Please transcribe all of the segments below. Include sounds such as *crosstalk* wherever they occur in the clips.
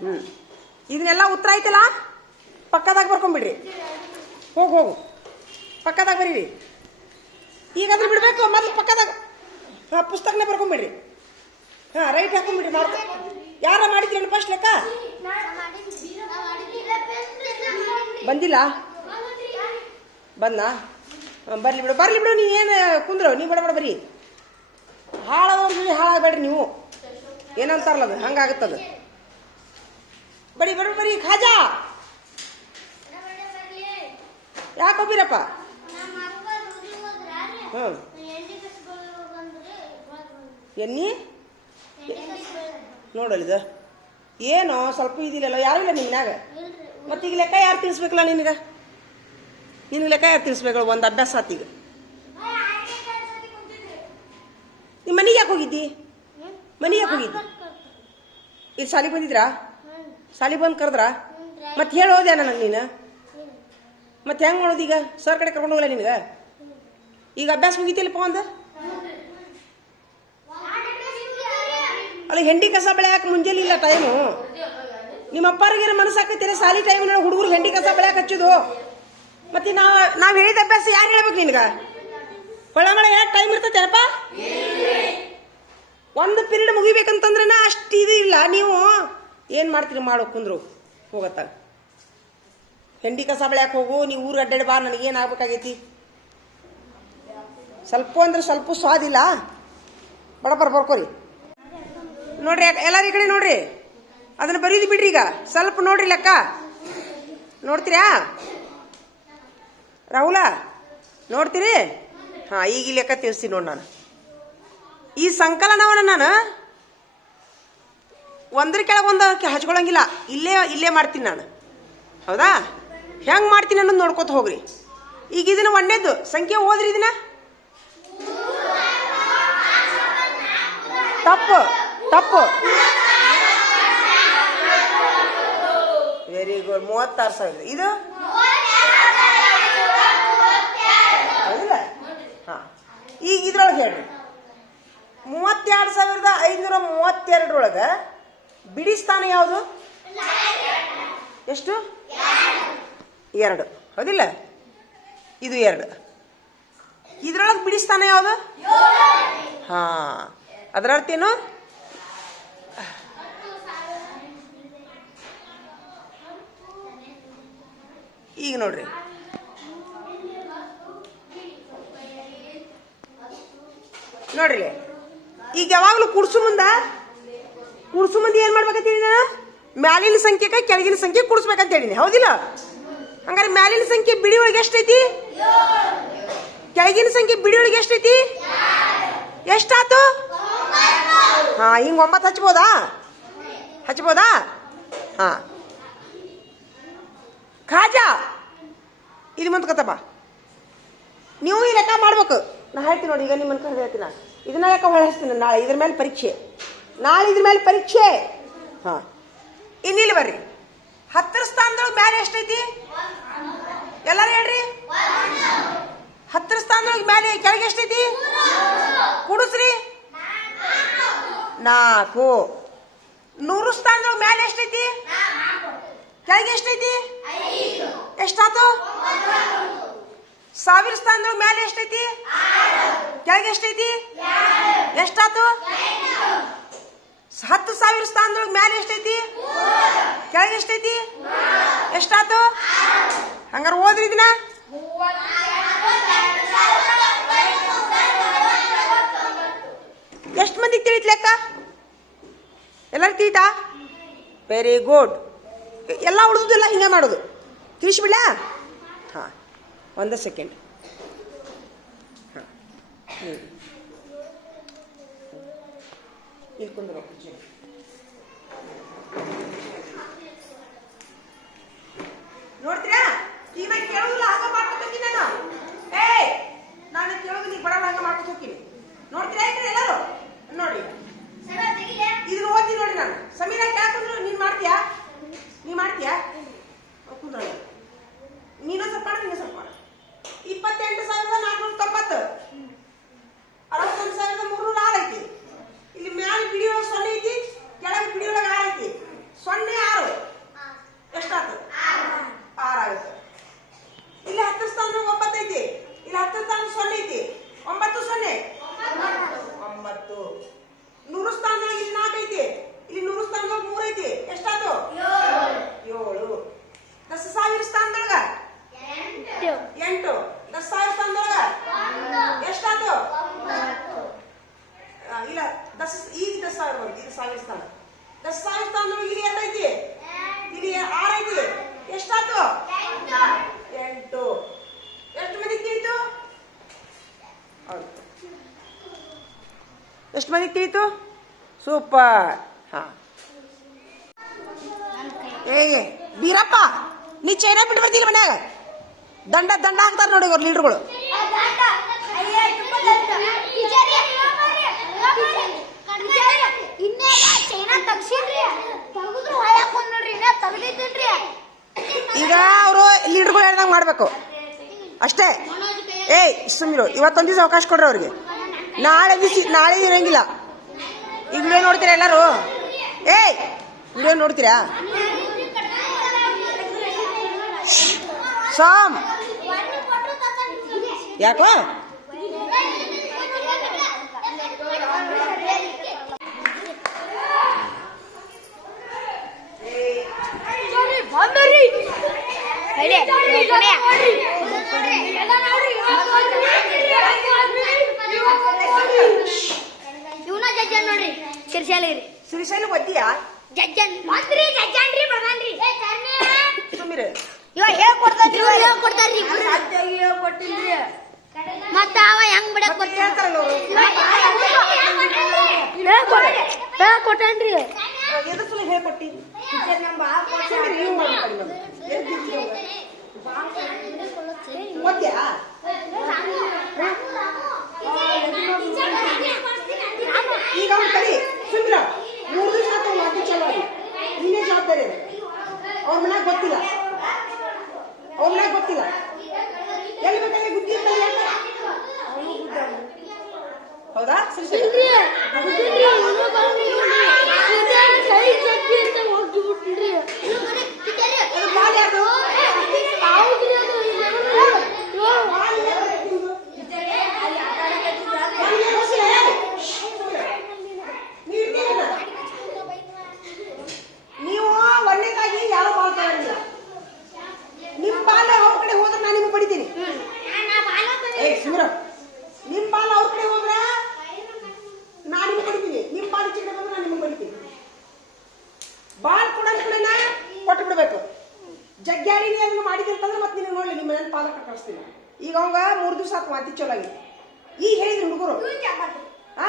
ಹ್ಞೂ ಇದನ್ನೆಲ್ಲ ಉತ್ತರ ಐತಲ್ಲ ಪಕ್ಕದಾಗ ಬರ್ಕೊಂಬಿಡ್ರಿ. ಹೋಗು ಹೋಗು. ಪಕ್ಕದಾಗ ಬರೀರಿ. ಈಗಾದ್ರೂ ಬಿಡಬೇಕು ಮೊದಲು ಪಕ್ಕದಾಗ ಹಾಂ, ಪುಸ್ತಕನೇ ಬರ್ಕೊಂಬಿಡ್ರಿ. ಹಾಂ ರೈಟ್ ಹಾಕೊಂಬಿಡ್ರಿ ಮಾಡ್ತಾ ಯಾರ ಮಾಡಿದ್ರಿ ಫಸ್ಟ್ ಲೆಕ್ಕ? ಬಂದಿಲ್ಲ? ಬಂದ? ಬರ್ಲಿ ಬಿಡು, ಬರಲಿ ಬಿಡು ನೀನು ಏನು, ಕುಂದ್ರು, ನೀವು ಬಡ ಬಡ, ಬರೀ. ಜೋಡಿ ಹಾಳಾಗಬೇಡ್ರಿ ನೀವು. ಏನಂತಾರಲ್ಲ ಅದು, ಹಂಗಾಗುತ್ತದು. ಬಡಿ, ಬಡ ಬರೀ ಖಾಜಾ. ಯಾಕೆ ಹೋಗಿರಪ್ಪ ಹ್ಞೂ ಎನ್ನಿ ನೋಡಲಿದ? ಏನೋ ಸ್ವಲ್ಪ ಇದಿಲ್ಲಲ್ಲ, ಯಾರು ಇಲ್ಲ ನಿಮ್ನಾಗ ಮತ್ತೆ ಈಗ ಲೆಕ್ಕ ಯಾರು ತಿಳಿಸ್ಬೇಕಲ್ಲ ನಿನಗೆ? ನಿನಗೆ ಲೆಕ್ಕ ಯಾರು ತಿಳಿಸ್ಬೇಕಲ್ಲ, ಒಂದು ಅಭ್ಯಾಸ ಆತೀಗ ನಿಮ್ಮ ಮನೆಗೆ ಯಾಕೆ ಹೋಗಿದ್ದಿ? ಮನೆಗೆ ಯಾಕೆ ಹೋಗಿದ್ದಿ? ಇಲ್ಲಿ ಸಾಲಿಗೆ ಬಂದಿದ್ರಾ? ಸಾಲಿಗೆ ಬಂದು ಕರೆದ್ರ? ಮತ್ತೆ ಹೇಳಿ ಹೋದ್ಯಾ ನನಗೆ ನೀನು? ಮತ್ತೆ ಹೆಂಗೆ ಮಾಡೋದು ಈಗ? ಸರ್ ಕಡೆ ಕರ್ಕೊಂಡು ಹೋಗಲ್ಲ ನಿನಗೆ? ಈಗ ಅಭ್ಯಾಸ ಮುಗಿತಿಲ್ಲಪ್ಪ ಒಂದು ಅಲ್ಲ ಹೆಂಡಿ ಕಸ ಬೆಳೆಯಕ್ಕೆ ಮುಂಜಾನೆ ಇಲ್ಲ ಟೈಮು ನಿಮ್ಮ ಅಪ್ಪಾರಿಗೇನು ಮನಸ್ಸಾಕತ್ತೀರ ಸಾಲಿ ಟೈಮ್ ಹುಡುಗರು ಹೆಂಡಿ ಕಸ ಬೆಳೆಯಕ್ಕೆ ಹಚ್ಚೋದು. ಮತ್ತೆ ನಾವು ನಾವು ಹೇಳಿದ ಅಭ್ಯಾಸ ಯಾರು ಹೇಳ್ಬೇಕು ನಿನಗೆ? ಹೊಳಮಳ ಯಾಕೆ ಟೈಮ್ ಇರ್ತೈತೇನಪ್ಪ? ಒಂದು ಪೀರಿಯಡ್ ಮುಗಿಬೇಕಂತಂದ್ರೆ ಅಷ್ಟು ಇದು ಇಲ್ಲ. ನೀವು ಏನು ಮಾಡ್ತೀರಿ ಮಾಡೋ ಕುಂದ್ರು. ಹೋಗತ್ತ. ಹೆಂಡಿ ಕಸ ಬೆಳ್ಯಾಕೆ ಹೋಗು ನೀವು ಊರು ಅಡ್ಡಾಡಿ ಬಾ ನನಗೇನು ಆಗ್ಬೇಕಾಗೈತಿ? ಸ್ವಲ್ಪ ಅಂದ್ರೆ ಸ್ವಲ್ಪ ಸ್ವಾದಿಲ್ಲ ಬಡಬರ ಬರ್ಕೋರಿ. ನೋಡ್ರಿ ಎಲ್ಲಾರ ಈ ಕಡೆ ನೋಡ್ರಿ. ಅದನ್ನ ಬರೀದು ಬಿಡ್ರಿ ಈಗ. ಸ್ವಲ್ಪ ನೋಡ್ರಿ ಲೆಕ್ಕ. ನೋಡ್ತೀರಾ? ರಾಹುಲ, ನೋಡ್ತೀರಿ? ಹಾಂ, ಈಗ ಲೆಕ್ಕ ತಿಳಿಸ್ತೀನಿ ನೋಡಿ ನಾನು. ಈ ಸಂಕಲನವನ್ನು ನಾನು ಒಂದ್ರ ಕೆಳಗೆ ಒಂದು ಹಚ್ಕೊಳಂಗಿಲ್ಲ. ಇಲ್ಲೇ ಇಲ್ಲೇ ಮಾಡ್ತೀನಿ ನಾನು. ಹೌದಾ? ಹೆಂಗೆ ಮಾಡ್ತೀನಿ ಅನ್ನೋದು ನೋಡ್ಕೊತ ಹೋಗ್ರಿ. ಈಗ ಇದನ್ನ ಒಂದೇದ್ದು. ಸಂಖ್ಯೆ ಓದ್ರಿ ಇದನ್ನ. ತಪ್ಪು ತಪ್ಪು. ವೆರಿ ಗುಡ್ ಮೂವತ್ತಾರು ಸಾವಿರ. ಇದು? ಹೌದಿಲ್ಲ? ಹಾಂ. ಈಗ ಇದ್ರೊಳಗೆ ಹೇಳ್ರಿ. ಮೂವತ್ತೆರಡು ಸಾವಿರದ ಐನೂರ ಮೂವತ್ತೆರಡರೊಳಗೆ ಬಿಡಿ ಸ್ಥಾನ ಯಾವುದು? ಎಷ್ಟು? ಎರಡು. ಹೌದಿಲ್ಲ? ಇದು ಎರಡು. ಇದ್ರೊಳಗೆ ಬಿಡಿ ಸ್ಥಾನ ಯಾವುದು? ಹಾಂ. ಅದರ ಅರ್ಥ ಏನು? ಈಗ ನೋಡ್ರಿ. ನೋಡ್ರಿ. ಈಗ ಯಾವಾಗಲೂ ಕುಡ್ಸು ಮುಂದ? ಕುಡ್ಸು ಮುಂದೆ ಏನು ಮಾಡ್ಬೇಕಂತೇಳಿ ನಾನು ಮ್ಯಾಲಿನ ಸಂಖ್ಯೆಗೆ ಕೆಳಗಿನ ಸಂಖ್ಯೆ ಕೂಡಿಸ್ಬೇಕಂತ ಹೇಳಿನಿ ಹೌದಿಲ್ಲ? ಹಂಗಾರೆ ಮ್ಯಾಲಿನ ಸಂಖ್ಯೆ ಬಿಡಿ ಒಳಗೆ ಎಷ್ಟೈತಿ? ಕೆಳಗಿನ ಸಂಖ್ಯೆ ಬಿಡಿ ಒಳಗೆ ಎಷ್ಟೈತಿ? ಎಷ್ಟಾತು? ಹಾ, ಹಿಂಗೆ ಒಂಬತ್ತು ಹಚ್ಬೋದಾ? ಹಚ್ಬೋದಾ? ಹಾ. ಖಾಜಾ! ಇಲ್ಲಿ ಮುಂದ್ಕತ್ತಪ್ಪ ನೀವು ಈ ಲೆಕ್ಕ ಮಾಡ್ಬೇಕು. ನಾ ಹೇಳ್ತೀನಿ ನೋಡಿ, ಈಗ ನಿಮ್ಮನ್ನು ಕರೆದು ಹೇಳ್ತೀನಿ ನಾನು. ಇದನ್ನ ಲೆಕ್ಕ ಹೊಳಿಸ್ತೀನಿ ನಾಳೆ. ಇದ್ರ ಮೇಲೆ ಪರೀಕ್ಷೆ. ನಾಳೆ ಇದ್ರ ಮೇಲೆ ಪರೀಕ್ಷೆ. ಹಾಂ. ಇನ್ನಿಲ್ಲಿ ಬರ್ರಿ. ಹತ್ತರ ಸ್ಥಾನದೊಳಗೆ ಮ್ಯಾಲೆ ಎಷ್ಟೈತಿ? ಎಲ್ಲರೂ ಹೇಳ್ರಿ. ಹತ್ತರ ಸ್ಥಾನದೊಳಗೆ ಮೇಲೆ ಕೆಳಗೆ ಎಷ್ಟೈತಿ? ಕುಡಿಸ್ರಿ. ನಾಲ್ಕು. ನೂರು ಸ್ಥಾನದೊಳಗೆ ಮ್ಯಾಲೆ ಎಷ್ಟೈತಿ? ಕೆಳಗೆ ಎಷ್ಟೈತಿ? ಎಷ್ಟಾತು? ಸಾವಿರ ಸ್ಥಾನದೊಳಗೆ ಮ್ಯಾಲೆ ಎಷ್ಟೈತಿ? ಕೆಳಗೆ ಎಷ್ಟೈತಿ? ಎಷ್ಟಾತು? ಹತ್ತು ಸಾವಿರ ಸ್ಥಾನದೊಳಗೆ ಮ್ಯಾಲೆ ಎಷ್ಟೈತಿ? ಕೆಳಗೆ ಎಷ್ಟೈತಿ? ಎಷ್ಟಾತು? ಹಂಗಾರೆ ಓದ್ರಿ ಇದನ್ನ. ಎಷ್ಟು ಮಂದಿಗೆ ತಿಳಿತ್ ಲೆಕ್ಕ? ಎಲ್ಲರೂ ತಿಳಿತಾ? ವೆರಿ ಗುಡ್ ಎಲ್ಲ ಉಳಿದುದೆಲ್ಲ ಹಿಂಗೆ ಮಾಡೋದು. ತಿಳಿಸ್ಬಿಡ ಹಾಂ, ಒಂದು ಸೆಕೆಂಡ್ ಹಾಂ ಹ್ಞೂ ಇಲ್ಲಿ ಕುಂದ್ರು ನೋಡ್ತೀರಾ? ಈಗ ಕೇಳೋದಿಲ್ಲ ಹಂಗ ಮಾಡ್ಕೊತ ನಾನು. ಏ ನಾನು ಕೇಳೋದು ನೀವು ಬಡ ಹಂಗ ಮಾಡ್ಕೊತ ಹೋಗ್ತೀನಿ. ನೋಡ್ತೀರಾ ಈ ಕಡೆ ಎಲ್ಲರೂ? ನೋಡಿ. ಇದನ್ನ ಓದ್ತೀನಿ ನೋಡಿ ನಾನು. ಸಮೀರ ಕೇಳ್ಕೊಂಡ್ರು ನೀನ್ ಮಾಡ್ತೀಯಾ? ನೀ ಮಾಡ್ತೀಯಾ ಕುಂದ್ರ ನೀನು ಸ್ವಲ್ಪ ಮಾಡು ನೀನು ಸ್ವಲ್ಪ ಮಾಡು ಇಪ್ಪತ್ತೆಂಟು ಸಾವಿರದ ನಾಲ್ಕುನೂರ ತೊಂಬತ್ತು ಅರವತ್ತೊಂದು ಸಾವಿರದ ಮೂರ್ನೂರ ಆರು ಐತಿ ಇಲ್ಲಿ ಮ್ಯಾಲೆ ಬಿಡಿ ಒಳಗೆ ಸೊನ್ನೆ ಐತಿ ಕೆಳಗೆ ಬಿಡಿ ಒಳಗೆ ಆರು ಐತಿ ಸೊನ್ನೆ ಆರು ಸಾವಿರ ಬಂತು ಇದು ಸಾವಿರ ಸ್ಥಾನ ದಶ ಸ್ಥಾನದೊಳಗೆ ಇಲ್ಲಿ ಎರಡೈತಿ ಇಲ್ಲಿ ಆರೈತಿ ಎಷ್ಟಾಯ್ತು? ಎಂಟು. ಎಷ್ಟು ಮಂದಿ ತಿಳಿತು? ಎಷ್ಟು ಮಂದಿ ತಿಳಿತು? ಸೂಪರ್. ಹಾ. ಏ ಬೀರಪ್ಪ ನೀ ಚೈನ ಬಿಟ್ಟು ಬರ್ತೀರಿ ಮನ್ಯಾಗ? ದಂಡ ದಂಡ ಹಾಕ್ತಾರ ನೋಡಿ ಅವ್ರ ಲೀಡ್ರುಗಳು ಚೈನಾ ತಗ್ಸಿನ್ರಿ ತಗದ್ರು ಹೊಳ್ಯಾಕ್ ನೋಡ್ರಿ ಇನ್ನ ತಗದಿದ್ದೀನ್ರಿ ಈಗ ಅವರು ಲೀಡ್ಗಳು ಹೇಳ್ದಂಗೆ ಮಾಡಬೇಕು. ಅಷ್ಟೇ. ಏಯ್ ಸುಮ್ಮನೆ ಇವತ್ತೊಂದು ದಿವಸ ಅವಕಾಶ ಕೊಡ್ರಿ ಅವ್ರಿಗೆ. ನಾಳೆ ಬಿಸಿ, ನಾಳೆ ಇರಂಗಿಲ್ಲ. ಈಗ ನೋಡ್ತೀರಾ ಎಲ್ಲರೂ? ಏಯ್, ವಿಡಿಯೋ ನೋಡ್ತೀರಾ? ಸಾಮ್. ಯಾಕೋ? ಇವನ ಜಜ್ಜನ್ ನೋಡ್ರಿ. ಕಿರ್ಶಾಲಿ ರೀ ಶ್ರೀಶೈಲ ಒದ್ದಿಯಾ? ಜಜ್ಜನ್. ಬಂದ್ರಿ ಜಜ್ಜನ್ರಿ ರೀ ಸುಮ್ಮಿರು ಇವ ಹೇಳ್ಕೊಡ್ತಾರ್ರಿ ಇವ ಹೇಳ್ಕೊಡ್ತಾರ್ರಿ ಹೇಳ್ಕೊಟ್ಟಿಲ್ರಿ ಮತ್ತ ಅವ ಹೆಂಗ್ ಬಿಡಕ್ ಅವರು. ಹೇಳ್ಕೊಟ್ಟನ್ರಿ ಎದ್ರ ಸಲ ಹೇಳ್ಕೊಟ್ಟಿ ಸುಮ್ನಿರು, ನೀವು ಮಾಡ್ಬೇಕಲ್ಲ ಈಗ ಒಂದು ಕಡೆ ಸುಂದ್ರ ಮೂರು ದಿವಸ ಆತ ಅಡ್ಡಿ ಚಲೋ ಇನ್ನೇ ನೀನೇ ಜವಾಬ್ದಾರಿ ಇದೆ ಅವ್ರ ಮನ್ಯಾಗ ಗೊತ್ತಿಲ್ಲ. ಅವ್ರ ಮನ್ಯಾಗ ಗೊತ್ತಿಲ್ಲ. ಎಲ್ಲಿ ಬೇಕಾದ್ರೆ ಬುದ್ಧಿ ಇರ್ತಾರೆ? ಹೌದಾ? ಶ್ರೀಶೈಲ ಅದು ಬಾಲ್ ಯಾರ್ದು? ಬಾಲ್ ಯಾರ್ದು? ಬಾಲ್ ಯಾರ್ದು? ಶ್ರೀ, ನೀವ್ ಇದ್ದೀರಲ್ಲ? ನೀವು ಒಂದನೇದಾಗಿ ಯಾರು ಬಾಲ್ ತಗೊಂಡಿಲ್ಲ ನಿಮ್ ಬಾಲ್ ಅವ್ರ ಕಡೆ ಹೋದ್ರೆ ನಾನು ನಿಮ್ಗೆ ಬಡಿತೀನಿ ಏ ಸುಮ್ರ ನಿಮ್ ಬಾಲ್ ಅವ್ರ ಕಡೆ ಹೋದ್ರ ನಾನು ನಿಮ್ಗೆ ಬಡಿತೀನಿ ನಿಮ್ ಬಾಲ್ ಈಚೆ ಕಡೆ ಬಂದ್ರೆ ನಾನು ನಿಮ್ಗೆ ಬಡಿತೀನಿ ಬಾಲ್ ಕೊಡೋ ಕಡೆನ ಕೊಟ್ಟು ಬಿಡ್ಬೇಕು ಜಗ್ಗ್ಯಾಡಿ ನೀ ಅದನ್ನ ಮಾಡಿದಿ ಅಂತಂದ್ರೆ ಮತ್ತೆ ನಿನಗೆ ನೋಡ್ಲಿ ನಿಮ್ಮ ಮನೇಲಿ ಪಾಲಕ ಕಳಿಸ್ತೀನಿ ಈಗ ಅವಂಗ ಮೂರು ದಿವಸ ಆತು ಮಾತಿ ಚಲೋ ಆಗಿದೆ ಈಗ ಹೇಳಿದ್ರು ಹುಡುಗರು ಆ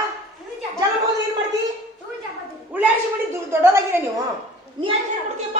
ಜನ ಹೋದ್ರೆ ಏನ್ ಮಾಡ್ತಿ ಉಳ್ಳಾಡಿಸಿ ಮಾಡಿ ದೊಡ್ಡದಾಗಿದೆ ನೀವು ನೀ ಯಾಕೆ ಹೇಳ್ಕೊಡ್ತೀಯಪ್ಪ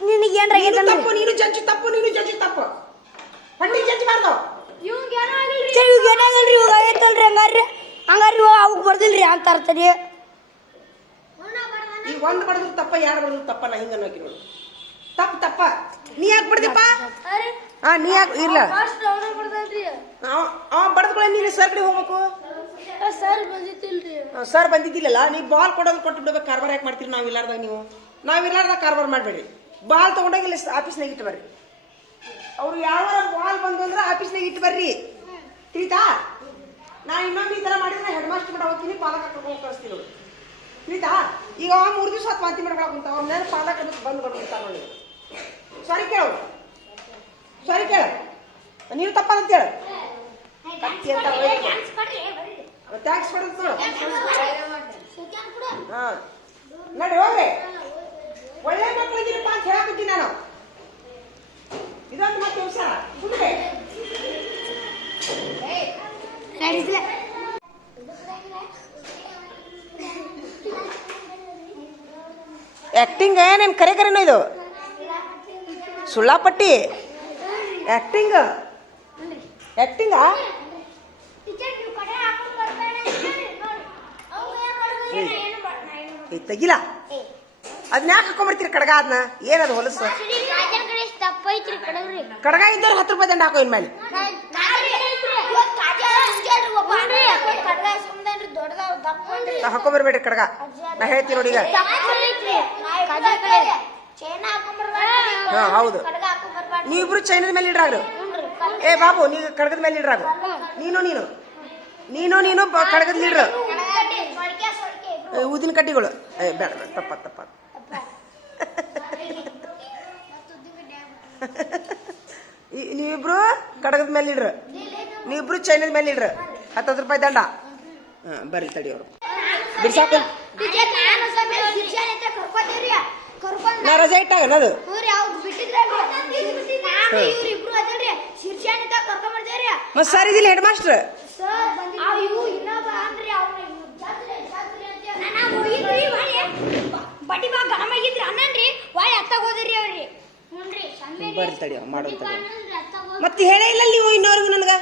ನಾನು ಏನ್ರ ನಿನಗೇನ್ರ ನೀನು ತಪ್ಪು ನೀನು ಜಡ್ಜಿ ತಪ್ಪು ನೀನು ಜಡ್ಜಿ ತಪ್ಪು. ಪಂಡಿತ್ ಜಡ್ಜಿ ಮಾಡ್ದೋ ಏನಾಗಲ್ರಿ ಇವಾಗ ಆಗೈತಲ್ರಿ ಹಂಗಾರ್ರಿ. ಹಂಗಾರ್ರಿ ಇವಾಗ ಅವಕ್ಕೆ ಬರ್ದಿಲ್ರಿ ಅಂತ ಅರ್ತದೆ ಈಗ ಒಂದ್ ಬಡದ್ರು ತಪ್ಪ ಎರಡು ಬಡದ್ರು ತಪ್ಪ ನಾ ಹಿಂಗ ಅನ್ನೋಕೆ ನೋಡು. ತಪ್ಪ ತಪ್ಪ. ನೀ ಯಾಕೆ ಬಿಡ್ದಿಪ್ಪ ಹಾ ನೀ ಯಾಕೆ ಇಲ್ಲ. ಅವ ಅವ ಬಡದ್ಕೊಳ್ಳ ನೀನು ಸರ್ ಕಡೆ ಹೋಗ್ಬೇಕು? ಸರ್ ಬಂದಿತ್ತಿಲ್ರಿ ಸರ್ ಬಂದಿದ್ದಿಲ್ಲಲ್ಲ ನೀವು ಬಾಲ್ ಕೊಡೋದು ಕೊಟ್ಟು ಬಿಡ್ಬೇಕು ಕಾರ್ಬಾರ್ ಯಾಕೆ ಮಾಡ್ತೀರಿ ನಾವು ಇಲ್ಲಾರ್ದಾಗ ನೀವು? ನಾವು ಇಲ್ಲಾರ್ದಾಗ ಕಾರ್ಬಾರ್ ಮಾಡಬೇಡಿ. ಬಾಲ್ ತಗೊಂಡೋಗಿ ಇಲ್ಲಿ ಆಫೀಸ್ನಾಗ ಇಟ್ಟು ಬರ್ರಿ. ಅವ್ರು ಯಾವ ಬಾಲ್ ಬಂದು ಅಂದ್ರೆ ಆಫೀಸ್ನಾಗ ಇಟ್ಟು ಬರ್ರಿ. ತಿಳಿತಾ ನಾನು ಇನ್ನೊಮ್ಮೆ ಈ ಥರ ಮಾಡಿದ್ರೆ ಹೆಡ್ ಮಾಸ್ಟರ್ ಮಾಡ ಹೋಗ್ತೀನಿ ಪಾಲಕ ಕರ್ಕೊಂಡು ಕಳಿಸ್ತೀನಿ ತಿಳಿತಾ ಈಗ ಆ ಮೂರು ದಿವಸ ಹೊತ್ತು ಮಾತಿ ಮಾಡ್ಕೊಳಕ್ ಕುಂತ ಅವ್ನ ಮೇಲೆ ಪಾಲಕ ಬಂದು ಬರ್ಬಿಡ್ತಾರ ನೋಡಿ. ಸಾರಿ ಕೇಳು. ಸಾರಿ ಕೇಳ. ನೀವು ತಪ್ಪದಂತ ಹೇಳು. ಕತ್ತಿ ಅಂತ ಟ್ಯಾಕ್ಸ್ ಕೊಡೋದು? ಹಾ. ನಡಿ ಹೋಗ್ರಿ. ಒಳ್ಳೆ ಮಕ್ಕಳಿದ್ದೀರಪ್ಪ ಅಂತ ಹೇಳಕತ್ತೀನಿ ನಾನು. ಇದೊಂದು ಮತ್ತೆ ಹುಷಾರ ಸುಮ್ಮನೆ ಆಕ್ಟಿಂಗ್ ಏನೇನು ಕರೆ ಕರೆನೋ ಇದು? ಸುಳ್ಳಾಪಟ್ಟಿ ಆಕ್ಟಿಂಗ್ ಆಕ್ಟಿಂಗಾ ಏ ತೆಗಿಲ? ಅದನ್ನ ಯಾಕೆ ಹಾಕೊಂಡ್ಬಿಡ್ತೀರಿ ಕಡಗ ಅದನ್ನ ಏನದು ಹೊಲಸು? ಕಡಗ ಇದ್ದವ್ರು ಹತ್ತು ರೂಪಾಯಿ ದಂಡ ಹಾಕೋ ಇನ್ಮೇಲೆ. ಹಾಕೊಂಬರ್ಬೇಡ್ರಿ ಕಡಗ. ನಾ ಹೇಳ್ತೀನಿ ನೋಡಿ ಈಗ. ಹಾ ಹೌದು. ನೀವಿಬ್ರು ಚೈನದ ಮೇಲೆ ಇಡ್ರಾಗ್ರು ಏ ಬಾಬು ನೀ ಕಡ್ಗದ ಮೇಲೆ ಇಡ್ರಾಗ್ರು ನೀನು ನೀನು. ನೀನು ನೀನು ಕಡ್ಗದ ಇಡ್ರು. ಏ, ಊದಿನ ಕಡ್ಡಿಗಳು. ಏ ಬೇಡ ಬೇಡ ತಪ್ಪ ತಪ್ಪ ಈ- ನೀವಿಬ್ರು ಕಡಗದ ಮೇಲೆ ಇಡ್ರ. ನೀವಿಬ್ರು ಚೈನದ ಮೇಲೆ ಇಡ್ರು. ಹತ್ತತ್ತು ರೂಪಾಯಿ ದಂಡ. ಹಾಂ, ಬರ್ರಿ ತಡಿ ಅವರು. ಬಿಡ್ಸಾಕ. ರಜೆ ಇಟ್ಟಾಗ ಅದು? ಮತ್ತೆ ಇದಿಲ್ಲ ಹೆಡ್ ಮಾಸ್ಟರ್ ಬಟ್ಟಿ ಬಾ ಗಣಮ ಆಗಿದ್ರಿ ಅನ್ನನ್ರಿ ವಾಯ್ ಅತ್ತಾಗ ಹೋದ್ರಿ ಅವ್ರಿ. ಬರ್ರಿ ತಡಿ ಅವ್ರು ಮಾಡೋದು ತಡಿ ಮತ್ತೆ ಹೇಳೇ ಇಲ್ಲ ನೀವು ಇನ್ನೋರ್ಗು ನನಗೆ?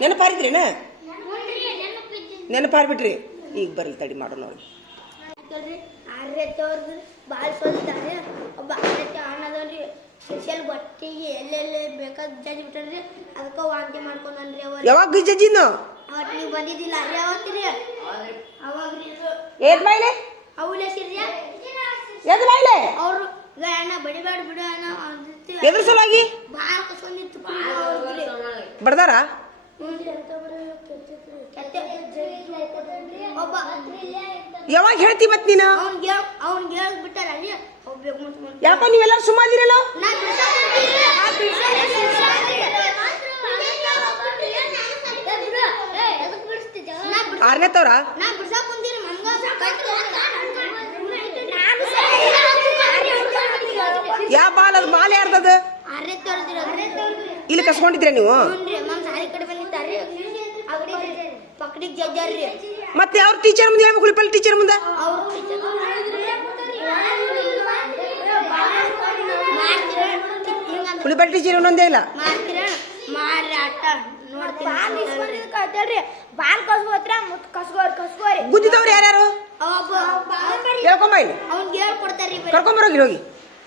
ನೆನಪಾರಿದ್ರಿನ? ನೆನಪಾರ್ಬಿಟ್ರಿ. ಈಗ ಬರ್ಲಿ ತಡಿ ಮಾಡೋಣ ಅವ್ರು ಅವ್ರ ಭಾಳ ಸೋಲ್ತಾರೆ ಒಬ್ಬ ಆರ್ಯತೆ ಅನ್ನದವ್ರಿ ಸ್ಪೆಷಲ್ ಬಟ್ಟಿಗೆ ಎಲ್ಲೆಲ್ಲಿ ಬೇಕಾದ ಜಜ್ಜಿ ಬಿಟ್ಟಾರ್ರಿ ಅದಕ್ಕೆ ವಾಂತಿ ಮಾಡ್ಕೊಂಡ್ರಿ ಅವ್ರು ಯಾವಾಗ ಜಜ್ಜಿನ ಅವತ್ತು ನೀವು ಬಂದಿದ್ದಿಲ್ಲ. ಅರ್ಯ ಅವತ್ತ್ರಿ. ಅವಾಗ ಏದ್ ಬಾಯ್ಲೆ ಅವಲ್ಲ ಸಿರ್ಯ ಎದ್ ಬಾಯ್ಲೆ ಅವ್ರು ಈಗ ಅಣ್ಣ ಬಡಿಬೇಡ ಬಿಡು ಅಣ್ಣ ಅಂದಿತ್ತು ಎದ್ರ ಸಲುವಾಗಿ? ಭಾಳ ಕಸ್ಕೊಂಡಿತ್ತು ಬಡ್ದಾರ? ಒಬ್ಬ ಯಾವಾಗ ಹೇಳ್ತಿ ಮತ್ ನೀನು? ಯಾಕ ಅವ್ನ್ಗೆ ಹೇಳ್ಬಿಟ್ಟಾರ ಅಲ್ಲಿ ಹೋಗ್ಬೇಕು ಅಂತ ಯಾಕೋ ನೀವೆಲ್ಲ ಸುಮ್ಮದಿರಲ್ಲ? ನಾ ಬಿಡ್ಸಕ್ಕೆ ನಾ ಬಿಡ್ಸಕ್ಕೆ ನಾ ನಾನು ಆರನೇ ತವ್ರ ನಾ ಬಿಡ್ಸಕ್ ಕುಂತೀನಿ ಮಂಗ ಯಾ ಬಾಲ್ ಅದು ಮಾಲೆ ಯಾರ್ದದ ಇಲ್ಲಿ ಕಸ್ಕೊಂಡಿದ್ರೆ ನೀವು? ಮಮ್ಮ ಸಾರಿ ಕಡೆ ಬಂದಿದ್ದಾರ್ರಿ. ಪಕಡಿಗೆ ಜಜ್ಜಾರ್ರಿ. ಮತ್ತೆ ಅವ್ರ ಟೀಚರ್ ಮುಂದೆ ಹೇಳ್ಬೇಕು ಉಳಿಪಲ್ಲಿ ಟೀಚರ್ ಮುಂದೆ? ಹುಲಿಪಲ್ ಟೀಚರ್ ಇನ್ನೊಂದೇ ಇಲ್ಲ? ಬಾಲ್ ಕಸ್ಬೋತ್ರ ಮುತ್ ಕಸ್ಗೋರ್ ಕಸ್ಗೋರಿ ಗುದ್ದಿದವ್ರು ಯಾರ್ಯಾರು? ಹೇಳ್ಕೊಂಬ ಇಲ್ಲಿ. ಕರ್ಕೊಂಬರೋಗಿ ಹೋಗಿ.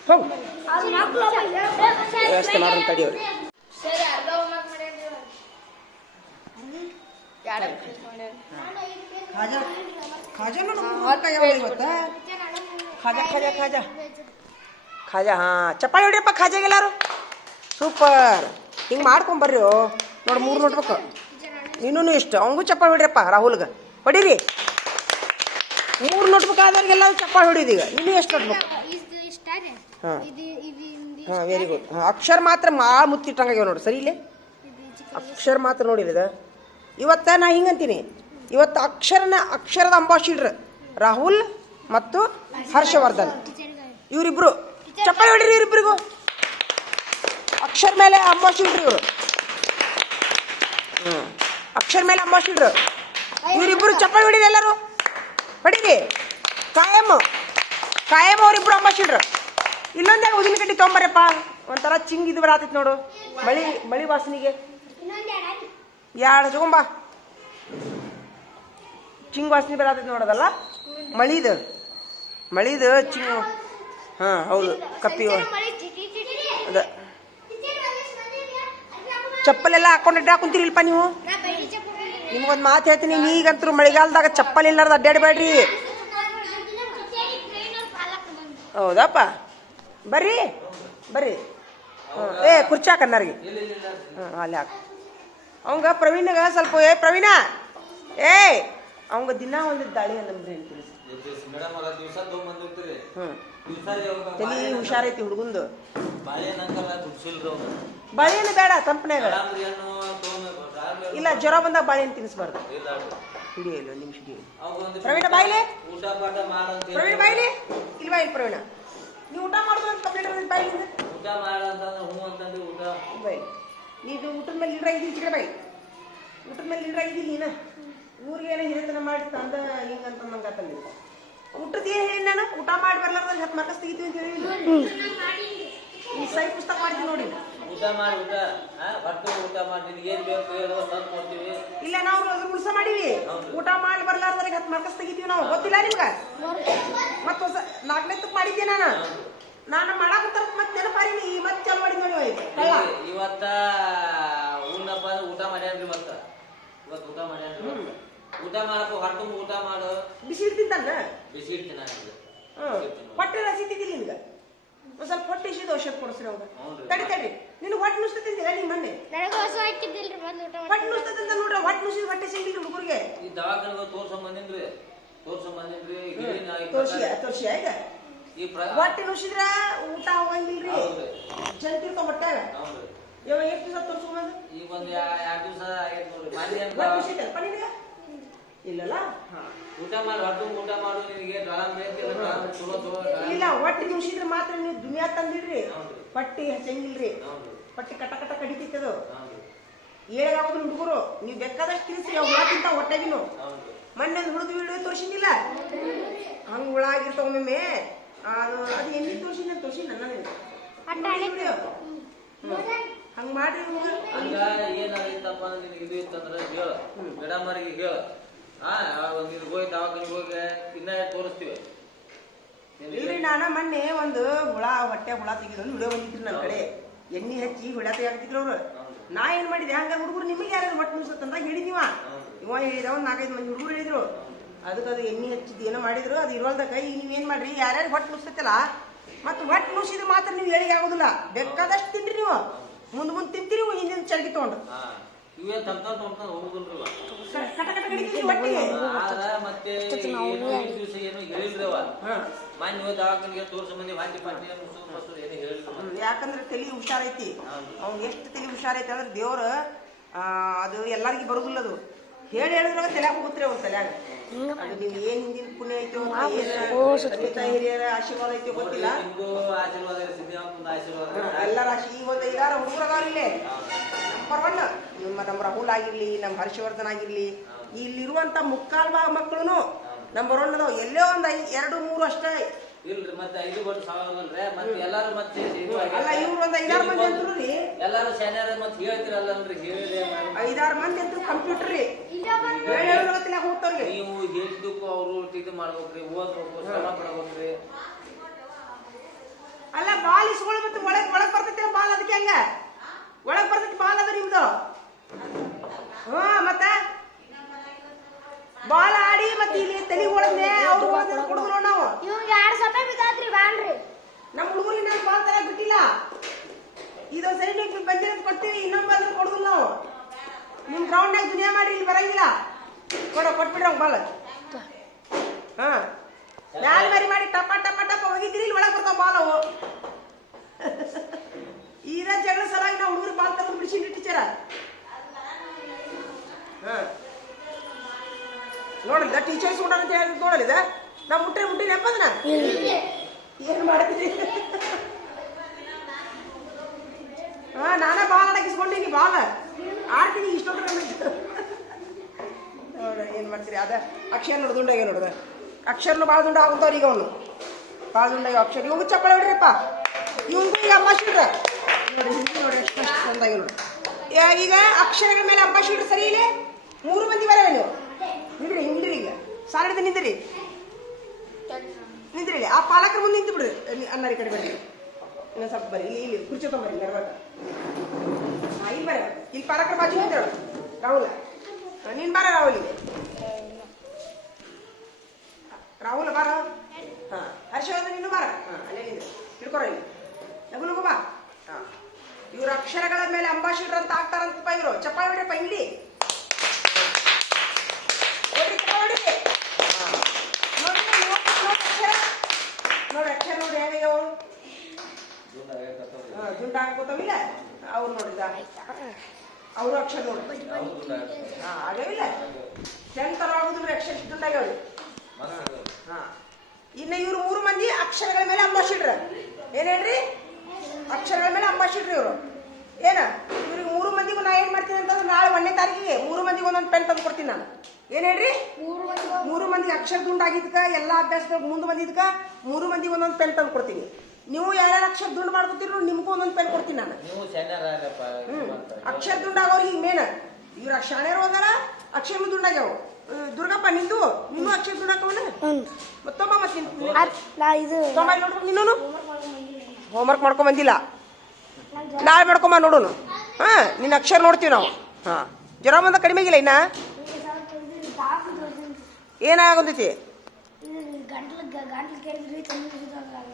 ಹೋಗು ಅವ್ನ ಮಕ್ಳು ವ್ಯವಸ್ಥೆ ಮಾಡೋಣ ತಡಿ ಅವ್ರು ಸರಿ ಅರ್ಧ ಹೋಮ್ವರ್ಕ್ ಮಾಡ್ಯಾನ್ರಿ ಖಾಜಾ ಖಾಜಾ ನೋಡು ಮೂರ್ಖ ಯಾವ ಇವತ್ತ ಖಾಜಾ ಖಾಜಾ ಖಾಜಾ ಖಾಜಾ ಹಾ ಚಪ್ಪಾಳಿ ಹೊಡಿಯಪ್ಪ ಖಾಜಾಗೆ ಎಲ್ಲಾರು ಸೂಪರ್ ಹಿಂಗೆ ಮಾಡ್ಕೊಂಬರ್ರಿ ನೋಡಿ ಮೂರು ನೋಡ್ಬೇಕು ನೀನು ಇಷ್ಟು ಅವಂಗೂ ಚಪ್ಪಾಳಿ ಹೊಡಿಯಪ್ಪ ರಾಹುಲ್ಗೆ ಹೊಡೀರಿ ಮೂರು ನೋಟ್ಬುಕ್ ಆದವ್ರಿಗೆಲ್ಲ ಚಪ್ಪಾಳಿ ಹೊಡಿಯೋದು ಈಗ ಇನ್ನೂ ಎಷ್ಟು ನೋಟ್ಬುಕ್ ಹಾಂ. ಹಾಂ ವೆರಿ ಗುಡ್ ಹಾಂ ಅಕ್ಷರ ಮಾತ್ರ ಭಾಳ ಮುತ್ತಿಟ್ಟಂಗೆ ನೋಡಿ ಸರಿ ಇಲ್ಲೇ? ಅಕ್ಷರ ಮಾತ್ರ ನೋಡಿದ ಇವತ್ತ ನಾ ಹಿಂಗಂತೀನಿ. ಇವತ್ತು ಅಕ್ಷರನ ಅಕ್ಷರದ ಅಂಬಾಸಿಡ್ರ್ ರಾಹುಲ್ ಮತ್ತು ಹರ್ಷವರ್ಧನ್. ಇವರಿಬ್ರು. ಚಪ್ಪಲಿ ಹೊಡಿರಿ ಇವರಿಬ್ಬರಿಗೂ ಅಕ್ಷರ ಮೇಲೆ ಅಂಬಾಸಿಡ್ರಿ ಇವರು. ಹ್ಞೂ ಅಕ್ಷರ ಮೇಲೆ ಅಂಬಾಸಿಡ್ರು. ಇವರಿಬ್ಬರು ಚಪ್ಪಲಿ ಹೊಡಿರಿ ಎಲ್ಲರೂ. ಹೊಡಿರಿ ಕಾಯಂ. ಕಾಯಂ ಅವರಿಬ್ರು ಅಂಬಾಸಿಡ್ರ್. ಇಲ್ಲೊಂದೇ ಉದಿನ ಕಡ್ಡಿ ತೊಂಬರಪ್ಪ ಒಂಥರ ಚಿಂಗ್ ಇದು ಬರತೈತಿ ನೋಡು. ಮಳಿ ಮಳಿ ವಾಸನಿಗೆ. ಎರಡು ತಗೊಂಬ ಚಿಂಗ್ ವಾಸನೆ ಬರತೈತಿ ನೋಡೋದಲ್ಲ ಮಳಿದು. ಮಳಿದು ಚಿಂಗ್ ಹಾಂ, ಹೌದು. ಕಪ್ಪಿ ಅದ. ಚಪ್ಪಲೆಲ್ಲ ಹಾಕೊಂಡು ಅಡ್ಡಾಡ್ ಕುಂತೀರಿಲ್ಪ ನೀವು? ನಿಮ್ಗೊಂದು ಮಾತು ಹೇಳ್ತೀನಿ, ಈಗಂತೂ ಮಳೆಗಾಲದಾಗ ಚಪ್ಪಲ್ ಇಲ್ಲಾರ್ದು ಅಡ್ಡಾಡಬೇಡ್ರಿ ಹೌದಪ್ಪ. ಬರ್ರಿ ಬರ್ರಿ. ಹ್ಮ್. ಏ, ಕುರ್ಚಿ ಹಾಕ ಅನ್ನರಿಗೆ ಹಾಂ ಅಲ್ಲಿ ಹಾಕ. ಅವಂಗ ಪ್ರವೀಣಗ ಸ್ವಲ್ಪ, ಏ, ಪ್ರವೀಣ. ಏ, ಅವಂಗ ದಿನ ಒಂದು ದಾಳಿ ಅನ್ನಂಬ್ರಿ ಅಂತ ತಿಳಿಸಿ. ಹ್ಞೂ ತಲಿ ಹುಷಾರೈತಿ ಹುಡುಗಂದು. ಬಾಳೆಹಣ್ಣು ಬೇಡ ತಂಪನ್ಯಾಗ. ಇಲ್ಲ, ಜ್ವರ ಬಂದಾಗ ಬಾಳೆಹಣ್ಣು ತಿನ್ನಿಸ್ಬಾರ್ದು ಹಿಡಿಯಿಲ್ಲ ಒಂದು ಹಿಡಿಯಿಲ್ಲ ಪ್ರವೀಣ, ಬಾಯ್ಲಿ. ಪ್ರವೀಣ, ಬಾಯ್ಲಿ. ಇಲ್ವಾ ಇಲ್ಲಿ ಪ್ರವೀಣ. ನೀವು ಊಟ ಮಾಡೋದು ಕಂಪ್ಲೀಟ್ ಬಾಯಿಲಿಂದ ಊಟ ಮಾಡಂತಂದ್ರೆ ಹ್ಞೂ ಅಂತಂದ್ರೆ ಊಟ. ಬಾಯ್. ನೀನು ಊಟದ ಮೇಲೆ ಇಡ್ರ ಆಗಿದ್ದೀನಿ ಚಿಕ್ಕ ಬಾಯಿ. ಊಟದ ಮೇಲೆ ಲೀಡ್ರ್ ಆಗಿದ್ದೀನಿ ನೀನು. ಊರಿಗೆ ಏನೋ ಹಿರಿತನ ಮಾಡಿ ತಂದ ಹಿಂಗಂತ ನಂಗೆ ತಂದಿದ್ದ ಊಟದ ಏನು ಹೇಳಿ ನಾನು? ಊಟ ಮಾಡಿ ಬರ್ಲಾರ್ದಂಗೆ ಹತ್ತು ಮಾರ್ಕಸ್ ತೆಗಿತೀವಿ ಅಂತ ಹೇಳಿ ಈ ಸೈ ಪುಸ್ತಕ ಮಾಡ್ತೀನಿ ನೋಡಿ. ಊಟ ಮಾಡಿ ಊಟ. ಹಾ ಊಟ ಮಾಡಿ. ನಿನಗೆ ಏನು ಬೇಕು ಹೇಳೋ ತಂದು ಕೊಡ್ತೀವಿ. ಇಲ್ಲ ನಾವು ಉಳ್ಸ ಮಾಡೀವಿ. ಊಟ ಮಾಡಿ ಬರ್ಲಾರ್ದ್ರೆ ಹತ್ತು ಮಾರ್ಕಸ್ ತೆಗಿತೀವಿ ನಾವು. ಗೊತ್ತಿಲ್ಲ ನಿಮ್ಗ? ಮತ್ತೆ ಹೊಸ ನಾಲ್ಕನೇ ತಕ್ಕ ಮಾಡಿದ್ದೆ ನಾನು. ನಾನು ಮಾಡಾಕತ್ತಾರ ಮತ್ತೆ ನೆನಪಾರಿ ಈ ಮತ್ತೆ ಚಾಲು ಮಾಡಿ ನೋಡಿ ಇವತ್ತ ಉಣ್ಣಪ್ಪ ಊಟ ಮಾಡ್ಯಾನ್ರಿ ಇವತ್ತ ಇವತ್ತು ಊಟ ಮಾಡ್ಯಾನ್ರಿ ಊಟ ಮಾಡಪ್ಪ ಹೊಟ್ಟೆ ಊಟ ಮಾಡು. ಬಿಸಿ ತಿಂತಾನ ಬಿಸಿ ಇಡ್ತೀನಿ ಹ್ಮ್. ರಸಿ ರಸಿತಿದ್ದಿಲ್ಲ ನಿನ್ಗ ಒಂದ್ ಸ್ವಲ್ಪ ಹೊಟ್ಟೆ ಇಸಿದ ಔಷಧ ಕೊಡಿಸ್ರಿ ಅವ್ರು. ತಡಿ ತಡಿ. ನಿನ್ ಹೊಟ್ಟೆ ನುಸ್ತತಿಂದಿಲ್ಲ ನಿಮ್ ಮನೆ ನನಗೆ ಹೊಸ ಹಾಕಿದ್ದಿಲ್ರಿ ಮೊದ್ಲು ಊಟ ಹೊಟ್ಟೆ ನೋಡ್ರಿ ಹೊಟ್ಟೆ ನುಸಿದ ಹೊಟ್ಟೆ ಸಿಂಗಿಲ್ ಹುಡುಗರಿಗೆ. ಈ ದವಾಖಾನೆಗೆ ಬಂದಿನ್ರಿ ಬಂದಿನ್ರಿ ತೋರ್ಸಿ ಈಗ ಹೊಟ್ಟೆ ನುಸಿದ್ರ ಊಟ ಹೋಗಂಗಿಲ್ರಿ. ಹೌದ್ರಿ. ಜಂತಿರ್ತ ಹೊಟ್ಟೆ ಹೌದ್ರಿ. ಇವ ಎಷ್ಟು ದಿವಸ ತೋರ್ಸ್ಕೊಂಬಂದು? ಈಗ ಒಂದ್ ಎರಡು ದಿವಸ ಆಗೈತೆ ನೋಡ್ರಿ. ಹೊಟ್ಟೆ ನುಸಿತಲ್ಪ ನಿನಗ? ಇಲ್ಲಲ್ಲ? ಹಾ. ಊಟ ಮಾಡಿ ಹೊಟ್ಟೆ ಊಟ ಮಾಡು ನಿನಗೆ ಇಲ್ಲ ಹೊಟ್ಟೆ ನುಸಿದ್ರ ಮಾತ್ರ ನೀವು ದುನಿಯಾ ತಂದಿಡ್ರಿ. ಪಟ್ಟಿ ಹಚ್ಚಂಗಿಲ್ರಿ. ಪಟ್ಟಿ ಕಟ ಕಟ ಹೌದ್ರಿ ಏಳಾಗೋದು ಹುಡುಗರು ನೀವು ಬೇಕಾದಷ್ಟು ತಿನ್ಸಿ ಹುಳ ಹೊಟ್ಟೆಗಿನು ಮೊನ್ನೆ ಒಂದು ಹುಡುಗ ವಿಡಿಯೋ ತೋರಿಸಿದ್ದಿಲ್ಲ ಹಂಗ ಹುಳ ಆಗಿರ್ತಾವ ಒಮ್ಮೊಮ್ಮೆ. ಅದು ಅದು ಎಲ್ಲಿ ತೋರಿಸಿದ ತೋರಿಸಿ ನನ್ನ ಹಂಗ ಮಾಡ್ರಿ ಹಂಗ ಏನಾಗಿತ್ತಪ್ಪ ನಿನಗೆ ಇದು ಇತ್ತಂದ್ರೆ ಹೇಳು. ಗಿಡ ಮರಿಗೆ ಹೇಳು. ಹಾ ಒಂದ್ ಇದು ಹೋಗಿ ದವಾಖಾನೆಗೆ ಹೋಗಿ ಇನ್ನ ತೋರಿಸ್ತೀವಿ. ಇಲ್ರಿ ನಾನು ಮೊನ್ನೆ ಒಂದು ಹುಳ ಹೊಟ್ಟೆ ಹುಳ ತೆಗಿದು ವಿಡಿಯೋ ಬಂದಿದ್ರು ನನ್ನ ಕಡೆ. ಎಣ್ಣೆ ಹಚ್ಚಿ ಹುಳ ತೆಗಿತಿದ್ರು ಅವ್ರು. ನಾ ಏನ್ ಮಾಡಿದೆ? ಹಂಗ ಹುಡುಗರು ನಿಮಗೆ ಯಾರು ಹೊಟ್ಟೆ ನುಸತ್ತಂತ ಹೇಳಿದಿವ ಇವ ಹೇಳಿದ ಒಂದ್ ನಾಲ್ಕೈದು ಮಂದಿ ಹುಡುಗರು ಹೇಳಿದ್ರು. ಅದಕ್ಕೆ ಅದು ಎಣ್ಣೆ ಹಚ್ಚಿದ್ ಏನೋ ಮಾಡಿದ್ರು. ಅದು ಇರೋಲ್ದಾಗ ಈಗ ನೀವೇನ್ ಮಾಡ್ರಿ? ಯಾರ್ಯಾರು ಹೊಟ್ಟೆ ನುಸ್ತೈತಲ್ಲ ಮತ್ತು ಹೊಟ್ಟೆ ನುಸಿದ್ರೆ ಮಾತ್ರ ನೀವು ಹೇಳಿಗೆ ಆಗೋದಿಲ್ಲ. ಬೇಕಾದಷ್ಟು ತಿನ್ರಿ ನೀವು. ಮುಂದೆ ಮುಂದೆ ತಿಂತೀರಿ ಹಿಂದಿನ ಚರ್ಗಿ ತಗೊಂಡು. ಇವೇ ತಮ್ತಾವ್ ತಮ್ತಾವ್ ಹೋಗುದಿಲ್ರಿ ಇವ. ಕಟ ಕಟ ಕಡಿತೀರಿ ಹೊಟ್ಟಿಗೆ ಆದ್ರ ಮತ್ತೆ ದಿವಸ ಏನು ಮಾನ್ಯ ದವಾಖಾನೆಗೆ ತೋರ್ಸ ಮಂದಿ ಪಾಟಿ ಏನು ಯಾಕಂದ್ರೆ ತಲೆ ಹುಷಾರೈತಿ. ಅವ್ನು ಎಷ್ಟು ತಲೆ ಹುಷಾರೈತಿ ಅಂದ್ರೆ ದೇವ್ರ ಅದು ಎಲ್ಲಾರ್ಗಿ ಬರುದಿಲ್ಲ ಅದು. ಹೇಳಿ ಹೇಳಿದ್ರಾಗ ತಲೆಯಾಗ ಹೋಗುತ್ತೆ ಅವ್ರ ತಲೆಯಾಗ. ಅದು ನೀವು ಏನ್ ಹಿಂದಿನ ಪುಣ್ಯ ಐತೋ ಹಿರಿಯರ ಆಶೀರ್ವಾದ ಐತೋ ಗೊತ್ತಿಲ್ಲ. ಎಲ್ಲಾರ ಆಶೀರ್ವಾದ ಇದಾರ ಹುಡುಗರ ಆಶೀರ್ವಾದ ಐದಾರ ನಂಬರ್ ಒನ್ ನಿಮ್ಮ ನಮ್ಮ ರಾಹುಲ್ ಆಗಿರ್ಲಿ ನಮ್ಮ ಹರ್ಷವರ್ಧನ್ ಆಗಿರ್ಲಿ ಇಲ್ಲಿರುವಂತ ಮುಕ್ಕಾಲ್ ಭಾಗ ಮಕ್ಕಳು ನಮ್ಮ ಒನ್ ಎಲ್ಲೇ ಒಂದು ಐ ಎರಡು ಮೂರು ಅಷ್ಟೇ. ಇಲ್ರಿ ಮತ್ತೆ ಐದು ವರ್ಷ ಸಾವಾಗಲ್ರಿ ಮತ್ತೆ ಎಲ್ಲಾರು ಮತ್ತೆ ಅಲ್ಲ ಇವ್ರು ಒಂದು ಐದಾರು ಮಂದಿ ಅಂತೂ ರೀ. ಎಲ್ಲಾರು ಶಾನ್ಯಾರ ಮತ್ತೆ ಹೇಳ್ತಿರಲ್ಲನ್ರಿ ಹೇಳಿ ಐದಾರು ಮಂದಿ ಅಂತೂ ಕಂಪ್ಯೂಟರ್ ರೀ. ಹೇಳಿ ಹೇಳೋತ್ತಿಲ್ಲ ಹೋಗ್ತಾವ್ರಿಗೆ ನೀವು ಹೇಳಿದ್ದಕ್ಕೂ ಅವರು ಇದು ಮಾಡ್ಬೇಕ್ರಿ ಓದ್ಬೇಕು ಶ್ರಮ ಪಡ್ಬೇಕ್ರಿ. ಅಲ್ಲ ಬಾಲ್ ಇಸ್ಕೊಳ್ಳಿ ಮತ್ತೆ ಒಳಗ್ ಒಳಗ್ ಬರ್ತೈತಿ ಬಾಲ್ ಅದಕ್ಕೆ ಹಂಗ? ಒಳಗ್ ಬರ್ತೈತಿ ಬಾಲ್ ಅದ ನಿಮ್ದು? ಹಾ ಮತ್ತ? ಬಾಲ್ ಆಡಿ ಮತ್ತೆ ಇಲ್ಲಿ ತಲೆ ಒಳಗೆ ಅವ್ರು ಕೊಡುದ್ರು ನಾವು. ಇವಾಗ ಎರಡು ಸತ ಬಿದ್ದಾದ್ರಿ ಬ್ಯಾನ್ರಿ ನಮ್ಮ ಹುಡುಗರಿಗೆ ಇನ್ನೊಂದು ಬಾಲ್ ತರ ಬಿಟ್ಟಿಲ್ಲ. ಇದೊ ಸರಿ ನೀವು ಬಂದಿರೋದು ಕೊಡ್ತೀವಿ ಇನ್ನೊಂದು ಬಾಲ್ ಕೊಡುದಿಲ್ಲ ನಾವು ನಿಮ್ ಗ್ರೌಂಡ್ನಾಗ ದುನಿಯಾ ಮಾಡಿ ಇಲ್ಲಿ ಬರಂಗಿಲ್ಲ. ಕೊಡ ಕೊಟ್ಬಿಡ್ರಿ ಅವ್ ಬಾಲ್. ಹಾ. ಮ್ಯಾಲ ಮರಿ ಮಾಡಿ ಟಪ ಟಪ ಟಪ ಹೋಗಿದ್ರಿ ಇಲ್ಲಿ ಒಳಗೆ ಬರ್ತಾವ ಬಾಲ್ ಅವು. *laughs* ಈಗ ಜಗಳ ಸಲಾಗಿ ನಾವು ಹುಡುಗರು ಬಾಲ್ ತಗೊಂಡು ಬಿಡಿಸಿದ್ರಿ ಟೀಚರ. ಹಾ. ನೋಡಿಲ್ಲ ಟೀಚರ್ಸ್ ಕೂಡ ಅಂತ ಹೇಳಿ ನೋಡಲಿದ? ನಾ ಮುಟ್ಟೆ ಮುಟ್ಟಿ ನೆಪ್ಪದನ ಏನು ಮಾಡ್ತೀರಿ? ಹಾ, ನಾನೇ ಬಾಲ ಅಡಗಿಸ್ಕೊಂಡೀನಿ ಬಾಲ. ಆಡ್ತೀನಿ ಇಷ್ಟೊಂದು ನೋಡ್ರಿ ಏನು ಮಾಡ್ತೀರಿ? ಅದ ಅಕ್ಷರ ನೋಡು, ದುಂಡಾಗೆ ನೋಡ್ದ ಅಕ್ಷರನು ಭಾಳ ದುಂಡ ಆಗುತ್ತವ್ರು ಈಗ ಅವನು. ಭಾಳ ದುಂಡಾಗ ಅಕ್ಷರ. ಇವ ಚಪ್ಪಳ ಹೊಡ್ರಿಪ್ಪ. ಇವಂಗೂ ಈಗ ಅಂಬಾಸಿಡ್ರ ನೋಡಿ, ಹಿಂದಿ ನೋಡಿ, ಎಷ್ಟು ಚಂದಾಗಿ ನೋಡಿ. ಈಗ ಅಕ್ಷರಗಳ ಮೇಲೆ ಅಂಬಾಸಿಡ್ರ್ ಸರಿ ಇಲ್ಲಿ? ಮೂರು ಮಂದಿ ಬರವೆ ನೀವು? ನಿಂದ್ರಿ ನಿಂದ್ರಿ ಈಗ. ಸಾಲಿದ ನಿಂದ್ರಿ. ನಿಂದ್ರಿ. ಆ ಪಾಲಕರ ಮುಂದೆ ನಿಂತು ಬಿಡು. ಅಲ್ಲಿ ಅನ್ನಾರಿ ಕಡೆ ಬರ್ರಿ ಇನ್ನೊಂದು ಸ್ವಲ್ಪ ಬರ್ರಿ ಇಲ್ಲಿ ಇಲ್ಲಿ ಕುರ್ಚಿ ತೊಗೊಂಬರ್ರಿ ನೆರವಾಗ. ಹಾಂ, ಇಲ್ಲಿ ಬರ ಇಲ್ಲಿ ಪಾಲಕರ ಬಾಜು ನಿಂತಿರೋ. ರಾಹುಲ. ನೀನು ಬಾರ ರಾಹುಲ್ ರಾಹುಲ್, ಬಾರ. ಹಾ ಹರ್ಷವರ್ಧನ್ ನೀನು ಬಾರ. ಹಾಂ, ಅಲ್ಲೇ ನಿಂದ್ರು ಹಿಡ್ಕೊರ ಇಲ್ಲಿ. ಲಗು ಲಗು ಬಾ. ಹಾಂ. ಇವ್ರ ಅಕ್ಷರಗಳ ಮೇಲೆ ಅಂಬಾಸಿಡರ್ ಅಂತ ಆಗ್ತಾರಂತಪ್ಪ ಇವರು. ಚಪ್ಪಾಳೆ ಬಿಡ್ರಪ್ಪ ಇಲ್ಲಿ ಹೊಡ್ರಿ ಚಪ್ಪಾಳೆ ಹೊಡ್ರಿ ಹಾ. ನೋಡ್ರಿ, ನೋಡ್ರಿ, ನೋಡ್ರಿ ಅಕ್ಷರ. ನೋಡ್ರಿ ಅಕ್ಷರ ನೋಡ್ರಿ ಹೆಂಗಾಗ್ಯಾವ ದುಂಡ ಹಾಕೋತಾವಿಲ್ಲ ಅವ್ರು ನೋಡಿದ. ಅವ್ರು ಅಕ್ಷರ ನೋಡಿ ಹಾ ಆಗ್ಯಾವಿಲ್ಲ ಟೆಂತ್ ಆಗುದಿಲ್ಲ ಅಕ್ಷರ ದುಂಡಾಗ್ಯಾವ್ರಿ ಹಾ. ಇನ್ನು ಇವ್ರು ಮೂರು ಮಂದಿ ಅಕ್ಷರಗಳ ಮೇಲೆ ಅಂಬಾಸಿಡ್ರ. ಏನ್ ಹೇಳ್ರಿ? ಅಕ್ಷರಗಳ ಮೇಲೆ ಅಂಬಾಸಿಡ್ರಿ ಇವರು. ಏನ? ಇವ್ರಿಗೆ ಮೂರು ಮಂದಿಗೂ ನಾ ಏನ್ ಮಾಡ್ತೀನಿ ಅಂತಂದ್ರೆ ನಾಳೆ ಒಂದನೇ ತಾರೀಕಿಗೆ ಮೂರು ಮಂದಿಗೆ ಒಂದೊಂದು ಪೆನ್ ತಂದು ಕೊಡ್ತೀನಿ ನಾನು. ಏನ್ ಹೇಳ್ರಿ? ಮೂರು ಮಂದಿ ಅಕ್ಷರ ದುಂಡಾಗಿದ್ಕ, ಎಲ್ಲ ಅಭ್ಯಾಸದಾಗ ಮುಂದೆ ಬಂದಿದ್ಕ ಮೂರು ಮಂದಿಗೆ ಒಂದೊಂದು ಪೆನ್ ತಂದು ಕೊಡ್ತೀನಿ. ನೀವು ಯಾರ್ಯಾರು ಅಕ್ಷರ ದುಂಡು ಮಾಡ್ಕೊತೀರೋ ನಿಮಗೂ ಒಂದೊಂದು ಪೆನ್ ಕೊಡ್ತೀನಿ ನಾನು. ಹ್ಮ್. ಅಕ್ಷರ ದುಂಡಾಗೋರು ಈಗ ಮೇನ್. ಇವ್ರ ಶಾಣ್ಯರು ಹೋದಾರ ಅಕ್ಷರ ದುಂಡಾಗ್ಯಾವ. ದುರ್ಗಪ್ಪ ನಿಂದು? ನಿಮ್ಮ ಅಕ್ಷರ ದುಂಡಾಕವನ ಮತ್ತೊಬ್ಬ ಮತ್ತೆ ನಾ ಇದು ತೊಂಬೈ ನೋಡ್ಬೇಕು ನೀನು ಹೋಮ್ವರ್ಕ್ ಮಾಡ್ಕೊಂಡ್ ಬಂದಿಲ್ಲ. ನಾಳೆ ಮಾಡ್ಕೊಂಬ ನೋಡೋಣ ಹಾ ನಿನ್ನ ಅಕ್ಷರ ನೋಡ್ತೀವಿ ನಾವು. ಹಾ. ಜ್ವರ ಬಂದ ಕಡಿಮೆ ಆಗಿಲ್ಲ ಇನ್ನ? ಏನಾಗೊಂದೈತಿ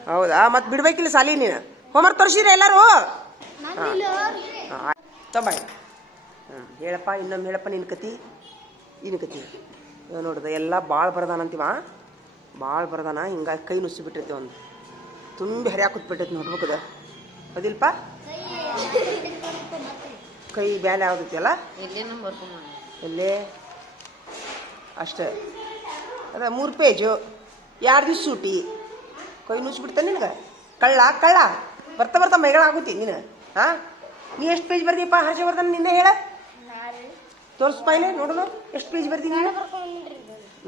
ಹೌದಾ? ಮತ್ತೆ ಬಿಡ್ಬೇಕಿಲ್ಲ ಸಾಲಿ ನೀನು. ಹೋಮರ್ ತೋರಿಸಿದ್ರೆ ಎಲ್ಲರೂ? ತಗೊಳ್ಳಿ ಹ್ಞೂ ಹೇಳಪ್ಪ ಇನ್ನೊಮ್ಮೆ ಹೇಳಪ್ಪ ನಿನ್ ಕತಿ ಇನ್ ಕತಿ. ನೋಡ್ದ ಎಲ್ಲ ಭಾಳ ಬರದಾನಂತೀವ ಭಾಳ ಬರದಾನ? ಹಿಂಗಾಗಿ ಕೈ ನುಸಿ ಬಿಟ್ಟೈತಿ ಒಂದು ತುಂಬಿ ಹರಿಯಾಕ ಕೂತ್ಬಿಟ್ಟೈತಿ ನೋಡ್ಬೇಕದ ಅದಿಲ್ಪ ಕೈ ಬ್ಯಾಲೆ ಯಾವ್ದೈತಿ ಅಲ್ಲ? ಎಲ್ಲೇ ಅಷ್ಟೇ. ಅದ ಮೂರು ಪೇಜು ಎರಡು ದಿವ್ಸ ಸೂಟಿ? ಕೊಯ್ ನುಚ್ಚಿಬಿಡ್ತಾನೆ ನಿನಗೆ? ಕಳ್ಳ ಕಳ್ಳ. ಬರ್ತಾ ಬರ್ತಾ ಮೈಗಳಾಗುತ್ತಿ ನೀನು. ಹಾಂ ನೀ ಎಷ್ಟು ಪೇಜ್ ಬರ್ದೀಪ್ಪ ಹರ್ಷವರ್ಧನ್, ನಿನ್ನೆ ಹೇಳ. ತೋರಿಸ್ಪ ನೋಡು ನೋಡೋಣ. ಎಷ್ಟು ಪೇಜ್ ಬರ್ದಿ ನೀನು?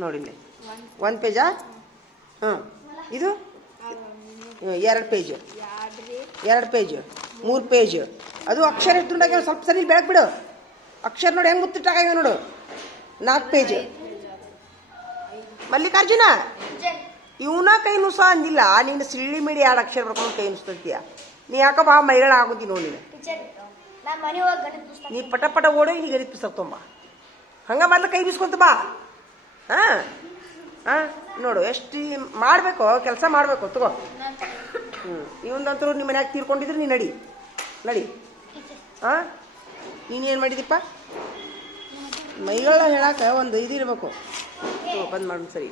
ನೋಡಿಲ್ಲ ಒಂದು ಪೇಜಾ ಹಾಂ. ಇದು? ಎರಡು ಪೇಜು ಎರಡು ಪೇಜು ಮೂರು ಪೇಜು ಅದು ಅಕ್ಷರ ಎಷ್ಟು ಸ್ವಲ್ಪ ಸರಿ ಬೆಳಕ್ ಬಿಡು. ಅಕ್ಷರ ನೋಡಿ ಹೆಂಗೆ ಮುತ್ತಿಟ್ಟಾಗ್ಯಾವ ನೋಡು. ನಾಲ್ಕು ಪೇಜ್ ಮಲ್ಲಿಕಾರ್ಜುನ? ಇವನ ಕೈ ನುಸ ಅಂದಿಲ್ಲ. ನೀನು ಸಿಳ್ಳಿ ಮಿಡಿ ಎರಡು ಅಕ್ಷರ ಬರ್ಕೊಂಡು ಕೈ ನುಸ್ತಂತೀಯ ನೀ ಯಾಕ ಬಾ ಮೈಗಳ ಆಗುತ್ತಿ ನೋಡಿ ನೀನು. ನಾ ಪಟ ಪಟ ಓಡೋ ನೀ ಗಣಿತ ಪುಸ್ತಕ ತೊಂಬ ಹಂಗ ಮೊದ್ಲು ಕೈ ಬಿಸ್ಕೊಂತ ಬಾ. ಹಾ? ಹಾ? ನೋಡು ಎಷ್ಟು ಮಾಡಬೇಕು ಕೆಲಸ ಮಾಡಬೇಕು ತಗೋ. ಹ್ಞೂ ಇವಂದಂತರೂ ನಿಮ್ಮ ಮನ್ಯಾಗ ತೀರ್ಕೊಂಡಿದ್ರೆ ನೀ ನಡಿ. ನಡಿ. ಹಾ? ನೀನೇನು ಮಾಡಿದಿಪ್ಪ ಮೈಗಳ ಹೇಳಕ್ಕೆ ಒಂದು ಇದು ಇರಬೇಕು. ಮಾಡೋಣ ಮಾಡಿ ಸರಿ.